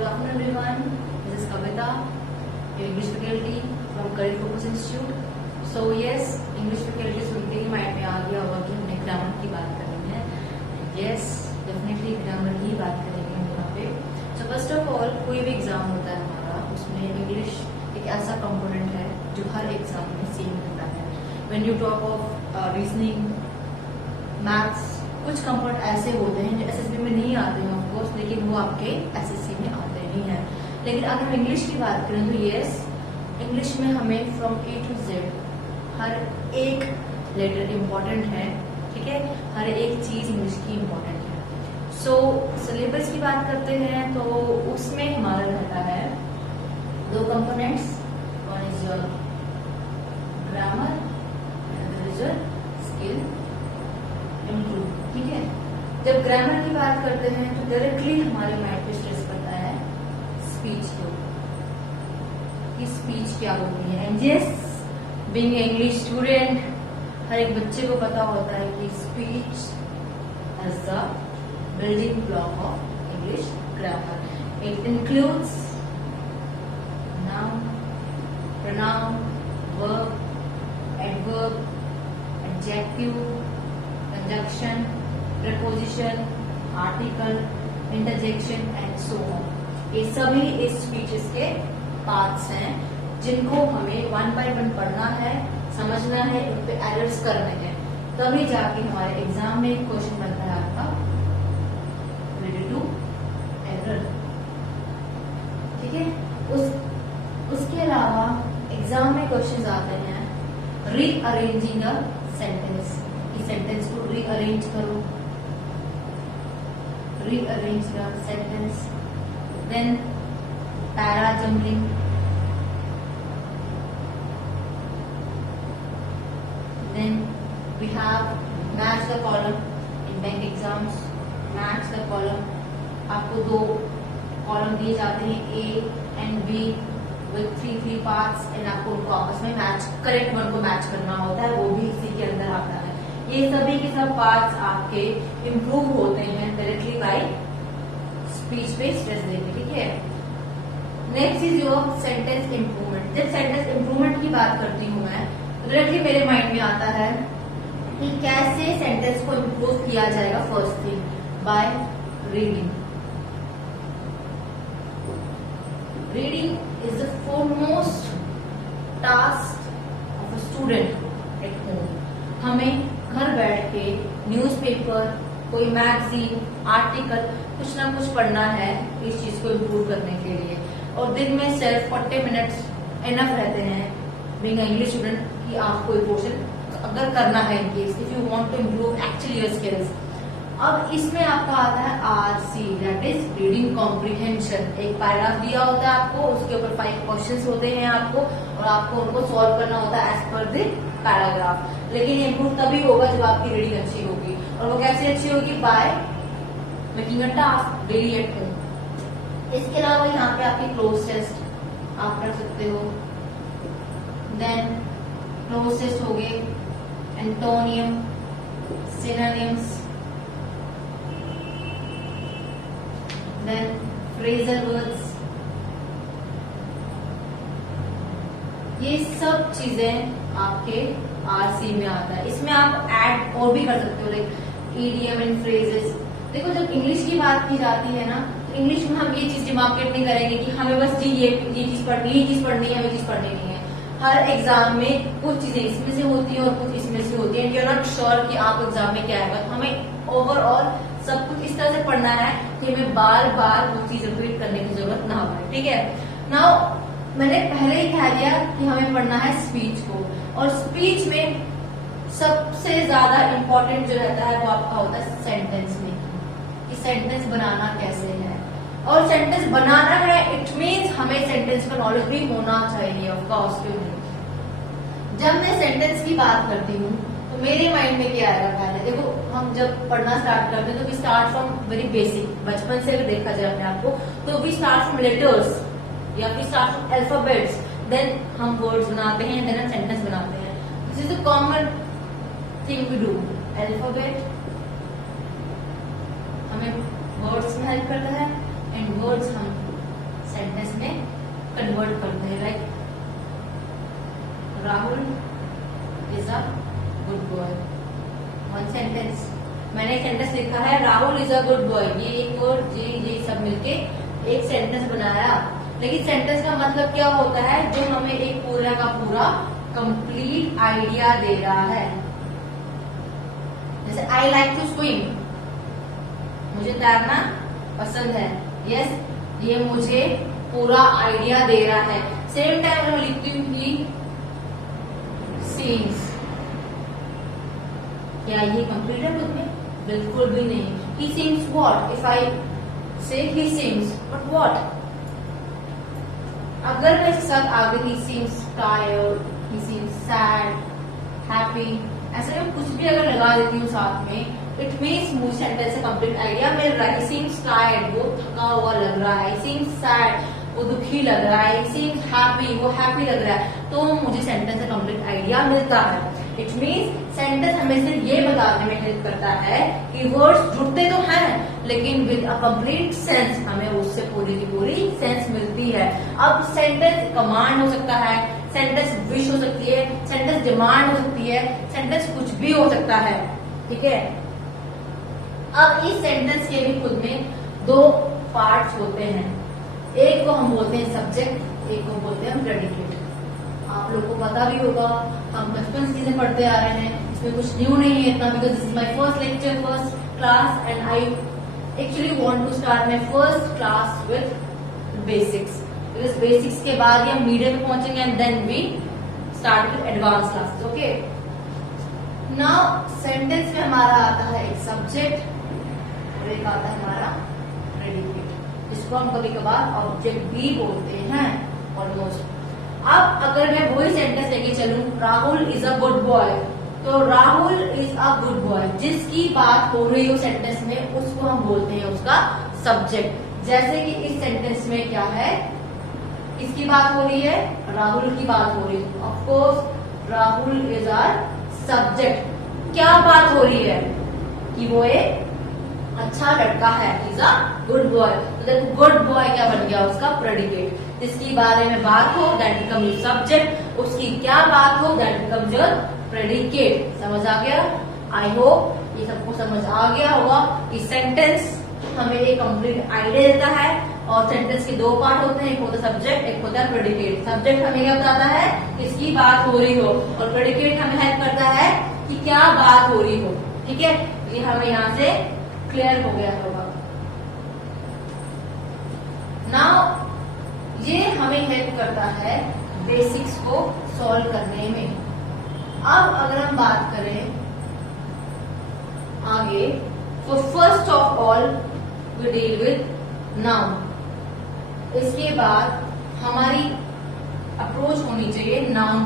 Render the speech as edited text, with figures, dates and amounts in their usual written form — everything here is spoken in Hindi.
Good afternoon everyone. This is Kavita, your English faculty from Career Focus Institute. So yes, English faculty सुनते ही माइंड में आ गया होगा कि हमने ग्रामर की बात करनी है. Yes, definitely ग्रामर की बात करेंगे हम यहाँ पे. So first of all, कोई भी एग्जाम होता है हमारा, उसमें इंग्लिश एक ऐसा कंपोनेंट है जो हर एग्जाम में सेम होता है. When you talk of reasoning, maths, कुछ कंपोनेंट ऐसे होते हैं जो एसएसबी में नहीं आते हैं ऑफ कोर्स, लेकिन वो आपके एसएससी में आते ही हैं. लेकिन अगर हम इंग्लिश की बात करें तो यस, इंग्लिश में हमें फ्रॉम ए टू जेड हर एक लेटर इम्पोर्टेंट है. ठीक है, हर एक चीज इंग्लिश की इम्पोर्टेंट है. सो सिलेबस की बात करते हैं तो उसमें हमारा रहता है दो components. One is your grammar and other is your skill improve. ठीक है, जब ग्रामर की बात करते हैं तो डायरेक्टली हमारे माइंड पे स्ट्रेस पड़ता है स्पीच के ऊपर कि स्पीच क्या होती है. And yes, being English student, हर एक बच्चे को पता होता है कि speech as the building block of English grammar. It includes noun, pronoun, verb, adverb, adjective, conjunction, preposition, article, interjection and so on. ये सभी इस स्पीचेस के पार्ट्स हैं जिनको हमें वन बाय वन पढ़ना है, समझना है, उन पे एरर्स करने हैं, तभी जाके हमारे एग्जाम में क्वेश्चन बनता है आपका रिलेटेड टू एरर. ठीक है, उसके अलावा एग्जाम में क्वेश्चंस आते हैं रीअरेंजिंग अ सेंटेंस. सेंटेंस को रीअरेंज करो, rearrange the sentence. Then para jumbling, then we have match the column. In bank exams match the column. आपको दो कॉलम दिए जाते हैं A and B with three parts and आपको उनको आपस में मैच, करेक्ट वन को मैच करना होता है, वो भी इसी के अंदर आता है. ये सभी के सब पार्ट्स आपके इम्प्रूव होते हैं डायरेक्टली बाय स्पीच पे स्ट्रेस देके. ठीक है, next is your sentence improvement. जब सेंटेंस इम्प्रूवमेंट की बात करती हूँ मैं, तो डायरेक्टली मेरे माइंड में आता है कि कैसे सेंटेंस को इम्प्रूव किया जाएगा. First thing by reading. Reading is the foremost task of a student at home. हमें घर बैठ के न्यूज़पेपर, कोई मैगजीन, आर्टिकल, कुछ ना कुछ पढ़ना है इस चीज को इम्प्रूव करने के लिए. और दिन में सिर्फ 40 मिनट्स इनफ रहते हैं बीइंग इंग्लिश स्टूडेंट कि आप कोई पोर्शन अगर करना है in case if you want to improve actually your skills. अब इसमें आपका आता है RC, that is reading comprehension. एक पैराग्राफ दिया होता है आपको, उसके ऊपर 5 क्वेश्चंस होते हैं आपको, और आपको उनको सॉल्व करना होता है एज पर द पैराग्राफ. लेकिन ये इम्प्रूव तभी होगा जब आपकी रीडिंग अच्छी होगी. और वो कैसे अच्छी होगी? By making a task daily at home. इसके अलावा यहाँ पे आपकी क्लोज टेस्ट आप रख सकते हो. देन क्लोज टेस्ट हो गए, antonym, synonyms, then phrasal words. ये सब चीजें आपके RC में आता है. इसमें आप ऐड और भी कर सकते हो, लाइक ईडीएम एंड फ्रेजेस. देखो, जब इंग्लिश की बात की जाती है ना, तो इंग्लिश में हम ये चीज डिमार्केट नहीं करेंगे कि हमें बस जी ये चीज पढ़नी है, ये चीज पढ़नी है, हमें चीज पढ़नी नहीं है. हर एग्जाम में कुछ चीजें इसमें से होती है और कुछ इसमें से होती है. And you are not sure कि आप एग्जाम में क्या आएगा. तो हमें ओवरऑल सब कुछ इस तरह से पढ़ना है कि हमें बार बार वो चीज रिपीट करने की जरूरत ना पड़े. ठीक है, नाउ मैंने पहले ही कह दिया कि हमें पढ़ना है स्पीच को. और स्पीच में सबसे ज्यादा इम्पोर्टेंट जो रहता है वो आपका होता है सेंटेंस मेकिंग, कि सेंटेंस बनाना कैसे है. और सेंटेंस बनाना है इट मीन्स हमें सेंटेंस का नॉलेज भी होना चाहिए ऑफ कोर्स. जब मैं सेंटेंस की बात करती हूँ तो मेरे माइंड में क्या आएगा? पहले देखो, हम जब पढ़ना स्टार्ट करते हैं तो we start from very basic. बचपन से अगर देखा जाए अपने आप को तो वी स्टार्ट फ्रॉम लेटर्स या we start from alphabets. Then हम वर्ड्स बनाते हैं, देन हम सेंटेंस बनाते हैं. This is the common thing we do. Alphabet हमें वर्ड्स में हेल्प करता है एंड वर्ड्स हम like Rahul is a good boy. One sentence, मैंने एक सेंटेंस लिखा है Rahul is a good boy, ये एक और ये सब मिलके एक सेंटेंस बनाया। लेकिन सेंटेंस का मतलब क्या होता है, जो हमें एक पूरा का पूरा कंप्लीट आइडिया दे रहा है। जैसे आई लाइक टू स्विम, मुझे तैरना पसंद है। यस, ये मुझे पूरा आइडिया दे रहा है। सेम टाइम अगर मैं लिखती हूँ ही सीम्स, क्या ये कंप्लीट है खुद में? बिल्कुल भी नहीं। ही सीम्स व्हाट? इफ आई से ही सीम्स, बट व्हाट? अगर मैं इसके साथ आगे ही सीम्स टायर्ड, ही सीम्स सैड, हैप्पी, ऐसे में कुछ भी अगर लगा देती हूँ साथ में, इट मीन्स मुझे सेंटेंस से कंप्लीट आइडिया मिल रहा है। ही सीम्स टायर्ड, वो थका हुआ लग रहा है। ही सीम्स सैड, वो दुखी लग रहा है। ही सीम्स हैप्पी, वो हैप्पी लग रहा है। तो मुझे सेंटेंस से कंप्लीट आइडिया मिलता है। इट मीन्स सेंटेंस हमें सिर्फ ये बताने में हेल्प करता है कि वर्ड्स जुड़ते तो हैं, लेकिन विद अ कंप्लीट सेंस हमें उससे पूरी की पूरी सेंस मिलती है। अब सेंटेंस कमांड हो सकता है, सेंटेंस विश हो सकती है, सेंटेंस डिमांड हो सकती है, सेंटेंस कुछ भी हो सकता है। ठीक है, अब इस सेंटेंस के भी खुद में दो पार्ट्स होते हैं। एक को हम बोलते हैं सब्जेक्ट, एक को बोलते हैं प्रेडिकेट। आप लोग को पता भी होगा, हम बचपन से चीजें पढ़ते आ रहे हैं, इसमें कुछ न्यू नहीं है इतना, because this is my first lecture, first class, and I actually want to start my first class with basics, because basics के बाद ही हम मीडियम में पहुंचेंगे and then we start with advance classes. Okay, now sentence में हमारा आता है एक सब्जेक्ट और एक आता है हमारा प्रेडिकेट, जिसको हम कभी कभार ऑब्जेक्ट भी बोलते हैं ऑलमोस्ट। अब अगर मैं वही सेंटेंस लेके चलूं, Rahul is a good boy, तो Rahul is a good boy, जिसकी बात हो रही हो सेंटेंस में, उसको हम बोलते हैं उसका सब्जेक्ट। जैसे कि इस सेंटेंस में क्या है, किसकी बात हो रही है? राहुल की बात हो रही है। Of course Rahul is our subject. क्या बात हो रही है? कि वो एक अच्छा लड़का है, इज अ गुड बॉय। तो गुड बॉय क्या बन गया? उसका प्रेडिकेट। जिसकी बारे में बात हो दैट बिकम योर सब्जेक्ट, उसकी क्या बात हो दैट बिकम योर प्रेडिकेट। समझ आ गया? आई होप ये सबको समझ आ गया होगा कि सेंटेंस हमें एक कंप्लीट आइडिया देता है, और सेंटेंस के दो पार्ट होते हैं, एक होता है सब्जेक्ट, एक होता है प्रेडिकेट। सब्जेक्ट हमें क्या बताता है? किसकी बात हो रही हो, और प्रेडिकेट हमें हेल्प करता है कि क्या बात हो रही हो। ठीक है, ये हमें यहाँ से क्लियर हो गया होगा। नाउ ये हमें हेल्प करता है बेसिक्स को सॉल्व करने में। अब अगर हम बात करें आगे, तो first of all we deal with noun. इसके बाद हमारी अप्रोच होनी चाहिए नाउन